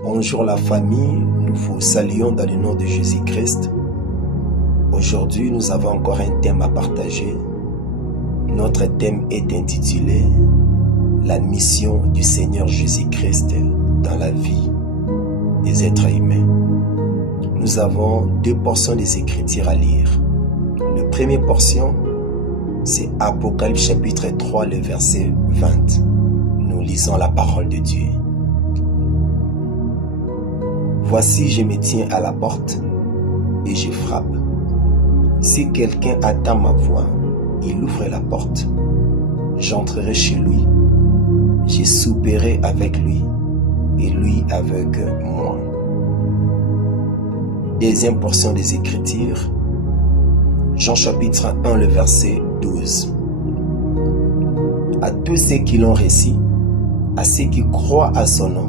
Bonjour la famille, nous vous saluons dans le nom de Jésus-Christ. Aujourd'hui, nous avons encore un thème à partager. Notre thème est intitulé « La mission du Seigneur Jésus-Christ dans la vie des êtres humains ». Nous avons deux portions des Écritures à lire. La première portion, c'est Apocalypse chapitre 3, le verset 20. Nous lisons la parole de Dieu. Voici, je me tiens à la porte et je frappe. Si quelqu'un attend ma voix, il ouvre la porte. J'entrerai chez lui, je souperai avec lui et lui avec moi. Deuxième portion des Écritures, Jean chapitre 1, le verset 12. À tous ceux qui l'ont reçu, à ceux qui croient à son nom,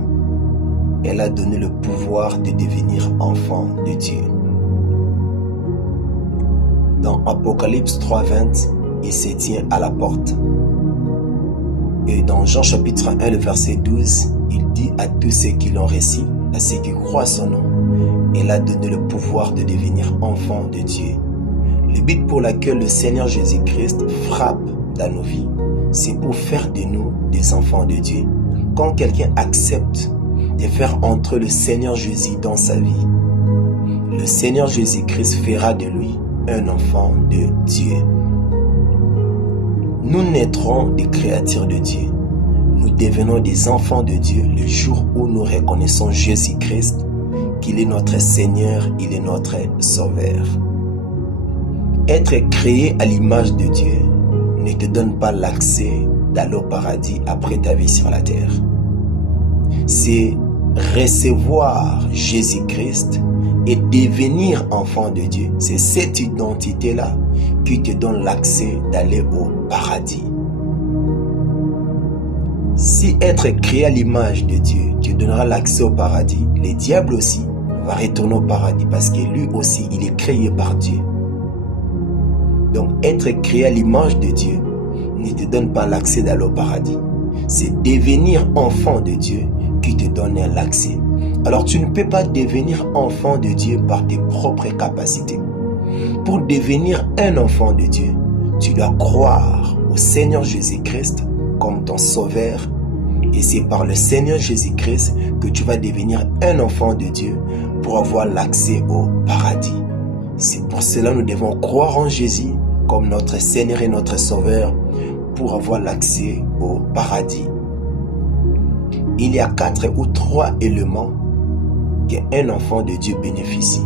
elle a donné le pouvoir de devenir enfant de Dieu. Dans Apocalypse 3.20, il se tient à la porte. Et dans Jean chapitre 1, le verset 12, il dit à tous ceux qui l'ont reçu, à ceux qui croient son nom, elle a donné le pouvoir de devenir enfant de Dieu. Le but pour lequel le Seigneur Jésus-Christ frappe dans nos vies, c'est pour faire de nous des enfants de Dieu. Quand quelqu'un accepte de faire entrer le Seigneur Jésus dans sa vie, le Seigneur Jésus-Christ fera de lui un enfant de Dieu. Nous naîtrons des créatures de Dieu. Nous devenons des enfants de Dieu le jour où nous reconnaissons Jésus-Christ, qu'il est notre Seigneur, il est notre Sauveur. Être créé à l'image de Dieu ne te donne pas l'accès d'aller au paradis après ta vie sur la terre. C'est recevoir Jésus-Christ et devenir enfant de Dieu. C'est cette identité-là qui te donne l'accès d'aller au paradis. Si être créé à l'image de Dieu te donnera l'accès au paradis, le diable aussi va retourner au paradis parce que lui aussi, il est créé par Dieu. Donc, être créé à l'image de Dieu ne te donne pas l'accès d'aller au paradis. C'est devenir enfant de Dieu qui te donne l'accès. Alors, tu ne peux pas devenir enfant de Dieu par tes propres capacités. Pour devenir un enfant de Dieu, tu dois croire au Seigneur Jésus-Christ comme ton sauveur. Et c'est par le Seigneur Jésus-Christ que tu vas devenir un enfant de Dieu pour avoir l'accès au paradis. C'est pour cela que nous devons croire en Jésus comme notre Seigneur et notre Sauveur pour avoir l'accès au paradis. Il y a 4 ou 3 éléments qu'un enfant de Dieu bénéficie.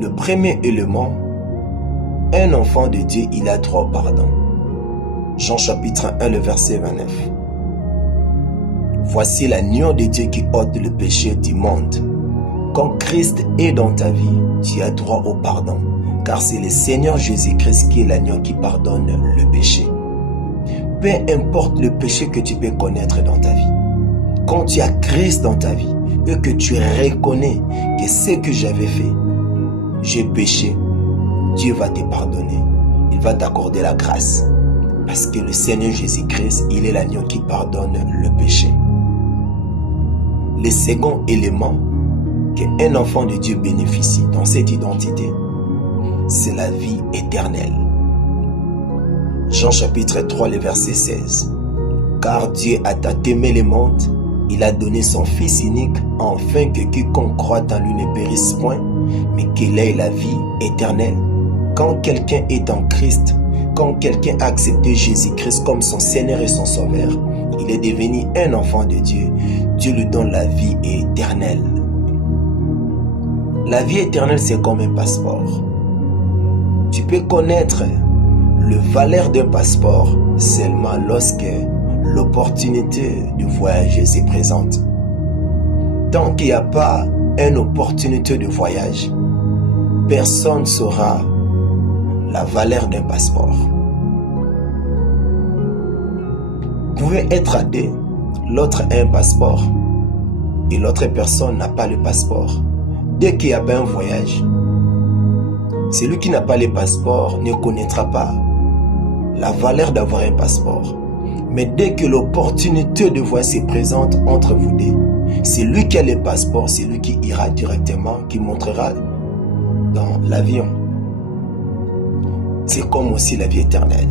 Le premier élément, un enfant de Dieu, il a droit au pardon. Jean chapitre 1, le verset 29. Voici l'agneau de Dieu qui ôte le péché du monde. Quand Christ est dans ta vie, tu as droit au pardon, car c'est le Seigneur Jésus-Christ qui est l'agneau qui pardonne le péché. Peu importe le péché que tu peux connaître dans ta vie, quand tu as Christ dans ta vie et que tu reconnais que ce que j'avais fait, j'ai péché, Dieu va te pardonner. Il va t'accorder la grâce. Parce que le Seigneur Jésus-Christ, il est l'agneau qui pardonne le péché. Le second élément qu'un enfant de Dieu bénéficie dans cette identité, c'est la vie éternelle. Jean chapitre 3, le verset 16. Car Dieu a tant aimé le monde, il a donné son Fils unique, afin que quiconque croit en lui ne périsse point, mais qu'il ait la vie éternelle. Quand quelqu'un est en Christ, quand quelqu'un a accepté Jésus-Christ comme son Seigneur et son Sauveur, il est devenu un enfant de Dieu. Dieu lui donne la vie éternelle. La vie éternelle, c'est comme un passeport. Tu peux connaître le valeur d'un passeport seulement lorsque l'opportunité de voyager se présente. Tant qu'il n'y a pas une opportunité de voyage, personne ne saura la valeur d'un passeport. Vous pouvez être à deux, l'autre a un passeport et l'autre personne n'a pas le passeport. Dès qu'il y a un voyage, celui qui n'a pas le passeport ne connaîtra pas la valeur d'avoir un passeport. Mais dès que l'opportunité de voir se présente entre vous deux, c'est lui qui a le passeport, c'est lui qui ira directement, qui montrera dans l'avion. C'est comme aussi la vie éternelle.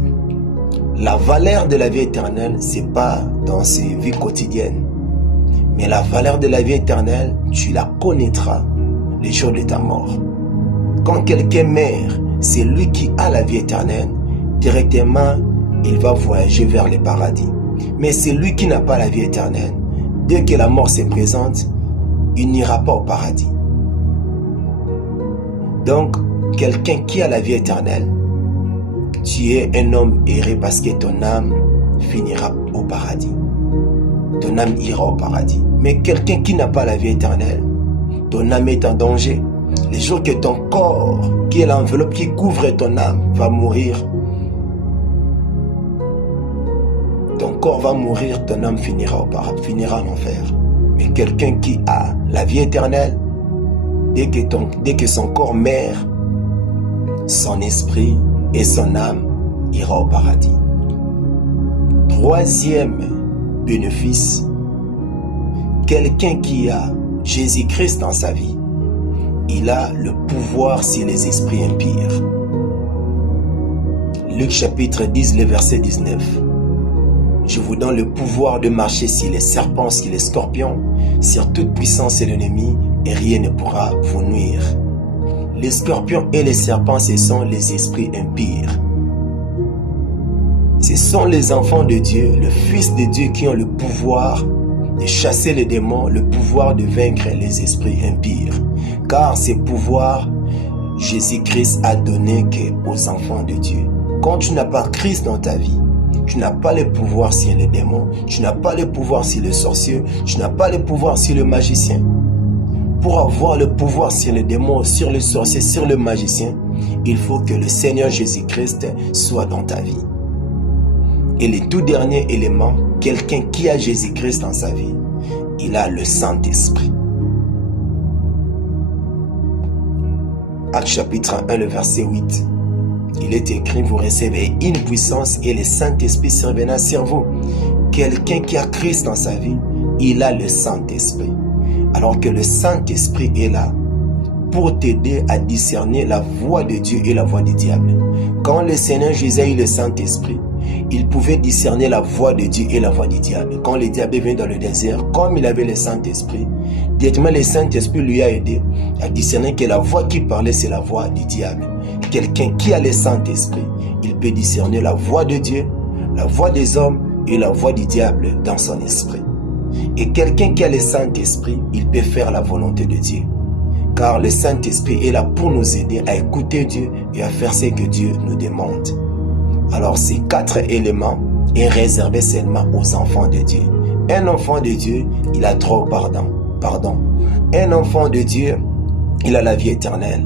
La valeur de la vie éternelle, ce n'est pas dans ses vies quotidiennes. Mais la valeur de la vie éternelle, tu la connaîtras les jours de ta mort. Quand quelqu'un meurt, c'est lui qui a la vie éternelle. Directement, il va voyager vers le paradis. Mais c'est lui qui n'a pas la vie éternelle. Dès que la mort se présente, il n'ira pas au paradis. Donc, quelqu'un qui a la vie éternelle, tu es un homme heureux parce que ton âme finira au paradis. Ton âme ira au paradis. Mais quelqu'un qui n'a pas la vie éternelle, ton âme est en danger. Les jours que ton corps, qui est l'enveloppe qui couvre ton âme, va mourir, ton corps va mourir, ton âme finira au paradis, finira en enfer. Mais quelqu'un qui a la vie éternelle, dès que son corps meurt, son esprit et son âme ira au paradis. Troisième bénéfice, quelqu'un qui a Jésus-Christ dans sa vie, il a le pouvoir sur les esprits impurs. Luc chapitre 10, le verset 19. Je vous donne le pouvoir de marcher sur les serpents, sur les scorpions, sur toute puissance de l'ennemi, et rien ne pourra vous nuire. Les scorpions et les serpents, ce sont les esprits impurs. Ce sont les enfants de Dieu, le Fils de Dieu qui ont le pouvoir de chasser les démons, le pouvoir de vaincre les esprits impurs. Car ces pouvoirs, Jésus-Christ a donné qu'aux enfants de Dieu. Quand tu n'as pas Christ dans ta vie, tu n'as pas le pouvoir sur les démons, tu n'as pas le pouvoir sur le sorcier, tu n'as pas le pouvoir sur le magicien. Pour avoir le pouvoir sur les démons, sur le sorcier, sur le magicien, il faut que le Seigneur Jésus-Christ soit dans ta vie. Et le tout dernier élément, quelqu'un qui a Jésus-Christ dans sa vie, il a le Saint-Esprit. Actes chapitre 1, le verset 8. Il est écrit, vous recevez une puissance et le Saint-Esprit surviendra sur vous. Quelqu'un qui a Christ dans sa vie, il a le Saint-Esprit. Alors que le Saint-Esprit est là pour t'aider à discerner la voix de Dieu et la voix du diable. Quand le Seigneur Jésus a eu le Saint-Esprit, il pouvait discerner la voix de Dieu et la voix du diable. Quand le diable vient dans le désert, comme il avait le Saint-Esprit, directement le Saint-Esprit lui a aidé à discerner que la voix qui parlait, c'est la voix du diable. Quelqu'un qui a le Saint-Esprit, il peut discerner la voix de Dieu, la voix des hommes et la voix du diable dans son esprit. Et quelqu'un qui a le Saint-Esprit, il peut faire la volonté de Dieu. Car le Saint-Esprit est là pour nous aider à écouter Dieu et à faire ce que Dieu nous demande. Alors ces 4 éléments est réservé seulement aux enfants de Dieu. Un enfant de Dieu, il a droit au pardon. Un enfant de Dieu, il a la vie éternelle.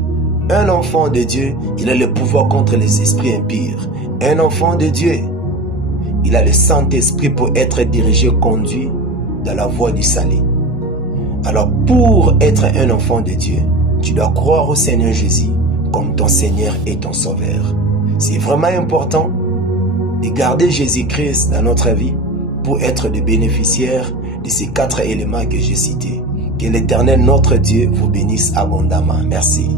Un enfant de Dieu, il a le pouvoir contre les esprits impurs. Un enfant de Dieu, il a le Saint-Esprit pour être dirigé, conduit dans la voie du salut. Alors pour être un enfant de Dieu, tu dois croire au Seigneur Jésus comme ton Seigneur et ton Sauveur. C'est vraiment important de garder Jésus-Christ dans notre vie pour être des bénéficiaires de ces 4 éléments que j'ai cités. Que l'Éternel, notre Dieu, vous bénisse abondamment. Merci.